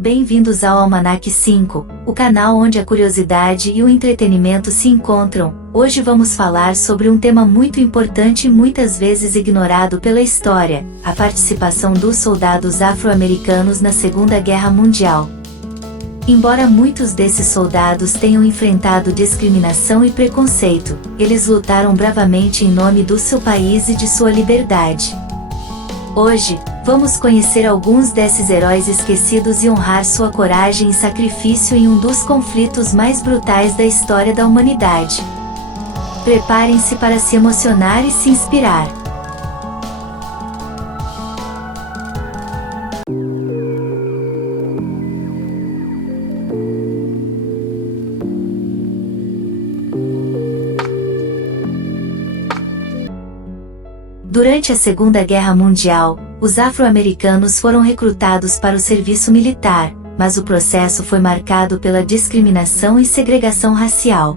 Bem-vindos ao Almanac 5, o canal onde a curiosidade e o entretenimento se encontram. Hoje vamos falar sobre um tema muito importante e muitas vezes ignorado pela história: a participação dos soldados afro-americanos na Segunda Guerra Mundial. Embora muitos desses soldados tenham enfrentado discriminação e preconceito, eles lutaram bravamente em nome do seu país e de sua liberdade. Hoje, vamos conhecer alguns desses heróis esquecidos e honrar sua coragem e sacrifício em um dos conflitos mais brutais da história da humanidade. Preparem-se para se emocionar e se inspirar. Durante a Segunda Guerra Mundial, os afro-americanos foram recrutados para o serviço militar, mas o processo foi marcado pela discriminação e segregação racial.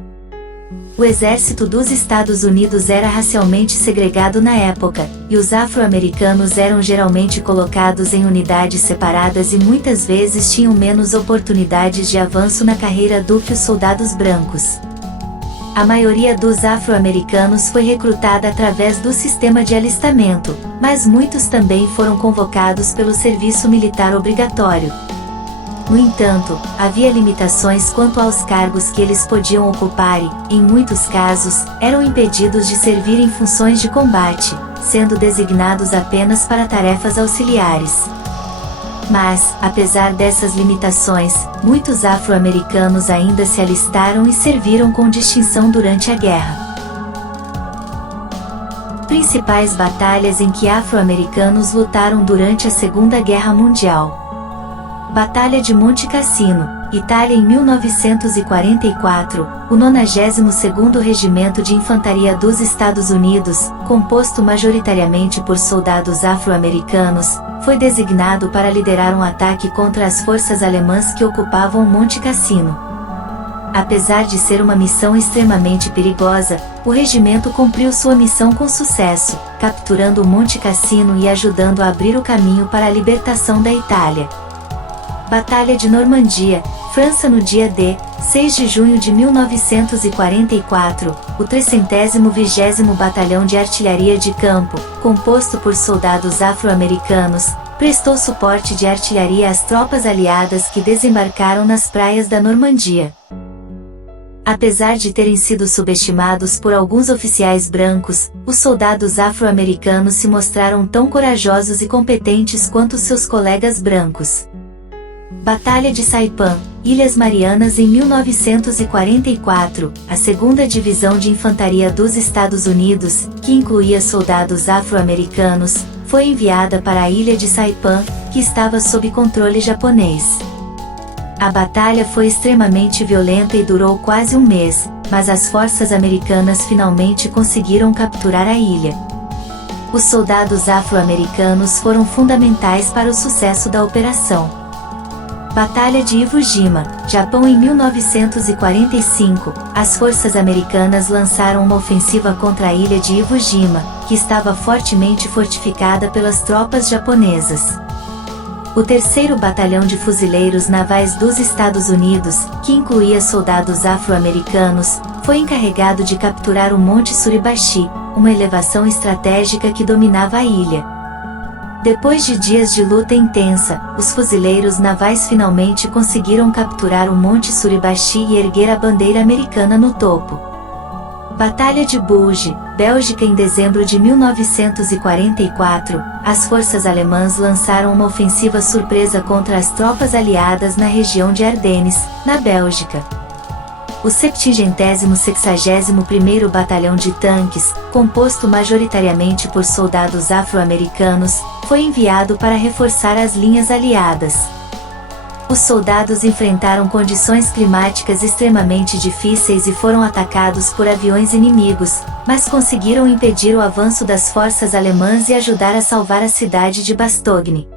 O exército dos Estados Unidos era racialmente segregado na época, e os afro-americanos eram geralmente colocados em unidades separadas e muitas vezes tinham menos oportunidades de avanço na carreira do que os soldados brancos. A maioria dos afro-americanos foi recrutada através do sistema de alistamento, mas muitos também foram convocados pelo serviço militar obrigatório. No entanto, havia limitações quanto aos cargos que eles podiam ocupar e, em muitos casos, eram impedidos de servir em funções de combate, sendo designados apenas para tarefas auxiliares. Mas, apesar dessas limitações, muitos afro-americanos ainda se alistaram e serviram com distinção durante a guerra. Principais batalhas em que afro-americanos lutaram durante a Segunda Guerra Mundial: Batalha de Monte Cassino, Itália em 1944, o 92º Regimento de Infantaria dos Estados Unidos, composto majoritariamente por soldados afro-americanos, foi designado para liderar um ataque contra as forças alemãs que ocupavam Monte Cassino. Apesar de ser uma missão extremamente perigosa, o regimento cumpriu sua missão com sucesso, capturando Monte Cassino e ajudando a abrir o caminho para a libertação da Itália. Batalha de Normandia, França no dia D, 6 de junho de 1944, o 320º Batalhão de Artilharia de Campo, composto por soldados afro-americanos, prestou suporte de artilharia às tropas aliadas que desembarcaram nas praias da Normandia. Apesar de terem sido subestimados por alguns oficiais brancos, os soldados afro-americanos se mostraram tão corajosos e competentes quanto seus colegas brancos. Batalha de Saipan, Ilhas Marianas em 1944, a 2ª Divisão de Infantaria dos Estados Unidos, que incluía soldados afro-americanos, foi enviada para a ilha de Saipan, que estava sob controle japonês. A batalha foi extremamente violenta e durou quase um mês, mas as forças americanas finalmente conseguiram capturar a ilha. Os soldados afro-americanos foram fundamentais para o sucesso da operação. Batalha de Iwo Jima, Japão em 1945, as forças americanas lançaram uma ofensiva contra a ilha de Iwo Jima, que estava fortemente fortificada pelas tropas japonesas. O 3º Batalhão de Fuzileiros Navais dos Estados Unidos, que incluía soldados afro-americanos, foi encarregado de capturar o Monte Suribachi, uma elevação estratégica que dominava a ilha. Depois de dias de luta intensa, os fuzileiros navais finalmente conseguiram capturar o Monte Suribachi e erguer a bandeira americana no topo. Batalha de Bulge, Bélgica em dezembro de 1944, as forças alemãs lançaram uma ofensiva surpresa contra as tropas aliadas na região de Ardennes, na Bélgica. O 760º Batalhão de Tanques, composto majoritariamente por soldados afro-americanos, foi enviado para reforçar as linhas aliadas. Os soldados enfrentaram condições climáticas extremamente difíceis e foram atacados por aviões inimigos, mas conseguiram impedir o avanço das forças alemãs e ajudar a salvar a cidade de Bastogne.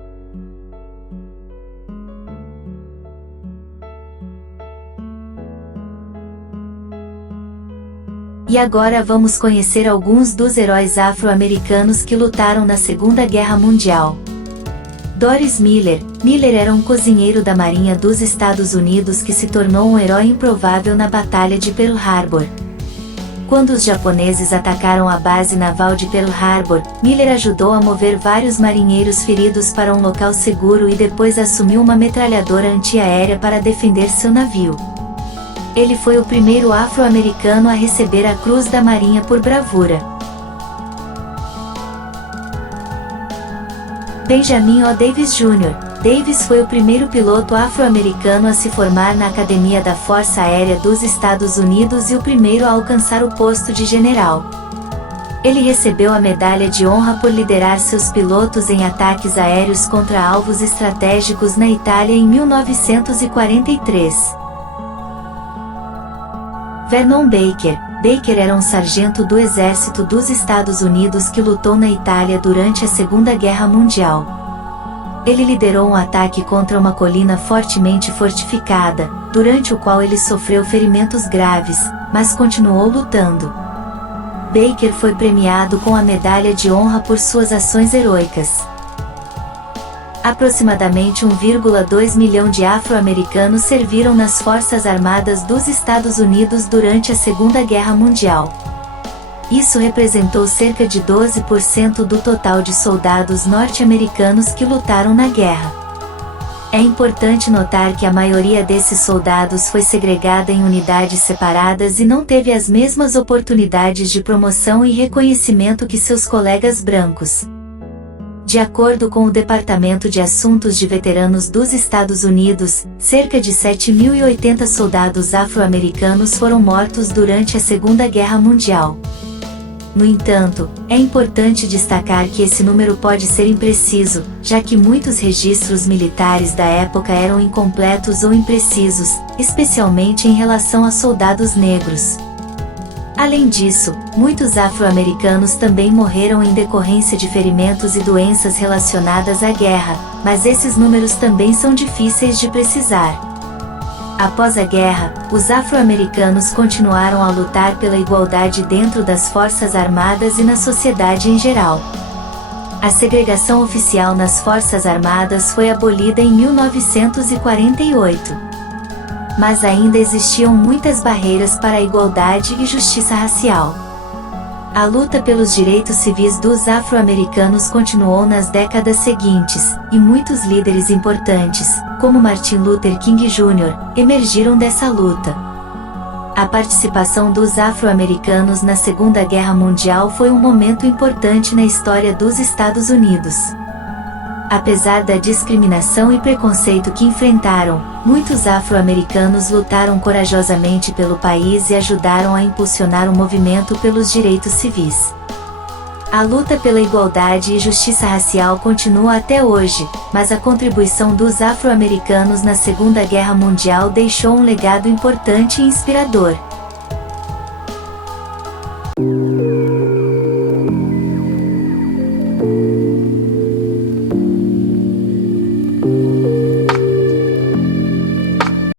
E agora vamos conhecer alguns dos heróis afro-americanos que lutaram na Segunda Guerra Mundial. Doris Miller. Miller era um cozinheiro da Marinha dos Estados Unidos que se tornou um herói improvável na Batalha de Pearl Harbor. Quando os japoneses atacaram a base naval de Pearl Harbor, Miller ajudou a mover vários marinheiros feridos para um local seguro e depois assumiu uma metralhadora antiaérea para defender seu navio. Ele foi o primeiro afro-americano a receber a Cruz da Marinha por bravura. Benjamin O. Davis Jr. Davis foi o primeiro piloto afro-americano a se formar na Academia da Força Aérea dos Estados Unidos e o primeiro a alcançar o posto de general. Ele recebeu a Medalha de Honra por liderar seus pilotos em ataques aéreos contra alvos estratégicos na Itália em 1943. Vernon Baker. Baker era um sargento do Exército dos Estados Unidos que lutou na Itália durante a Segunda Guerra Mundial. Ele liderou um ataque contra uma colina fortemente fortificada, durante o qual ele sofreu ferimentos graves, mas continuou lutando. Baker foi premiado com a Medalha de Honra por suas ações heroicas. Aproximadamente 1,2 milhão de afro-americanos serviram nas Forças Armadas dos Estados Unidos durante a Segunda Guerra Mundial. Isso representou cerca de 12% do total de soldados norte-americanos que lutaram na guerra. É importante notar que a maioria desses soldados foi segregada em unidades separadas e não teve as mesmas oportunidades de promoção e reconhecimento que seus colegas brancos. De acordo com o Departamento de Assuntos de Veteranos dos Estados Unidos, cerca de 7.080 soldados afro-americanos foram mortos durante a Segunda Guerra Mundial. No entanto, é importante destacar que esse número pode ser impreciso, já que muitos registros militares da época eram incompletos ou imprecisos, especialmente em relação a soldados negros. Além disso, muitos afro-americanos também morreram em decorrência de ferimentos e doenças relacionadas à guerra, mas esses números também são difíceis de precisar. Após a guerra, os afro-americanos continuaram a lutar pela igualdade dentro das Forças Armadas e na sociedade em geral. A segregação oficial nas Forças Armadas foi abolida em 1948. Mas ainda existiam muitas barreiras para a igualdade e justiça racial. A luta pelos direitos civis dos afro-americanos continuou nas décadas seguintes, e muitos líderes importantes, como Martin Luther King Jr., emergiram dessa luta. A participação dos afro-americanos na Segunda Guerra Mundial foi um momento importante na história dos Estados Unidos. Apesar da discriminação e preconceito que enfrentaram, muitos afro-americanos lutaram corajosamente pelo país e ajudaram a impulsionar o movimento pelos direitos civis. A luta pela igualdade e justiça racial continua até hoje, mas a contribuição dos afro-americanos na Segunda Guerra Mundial deixou um legado importante e inspirador.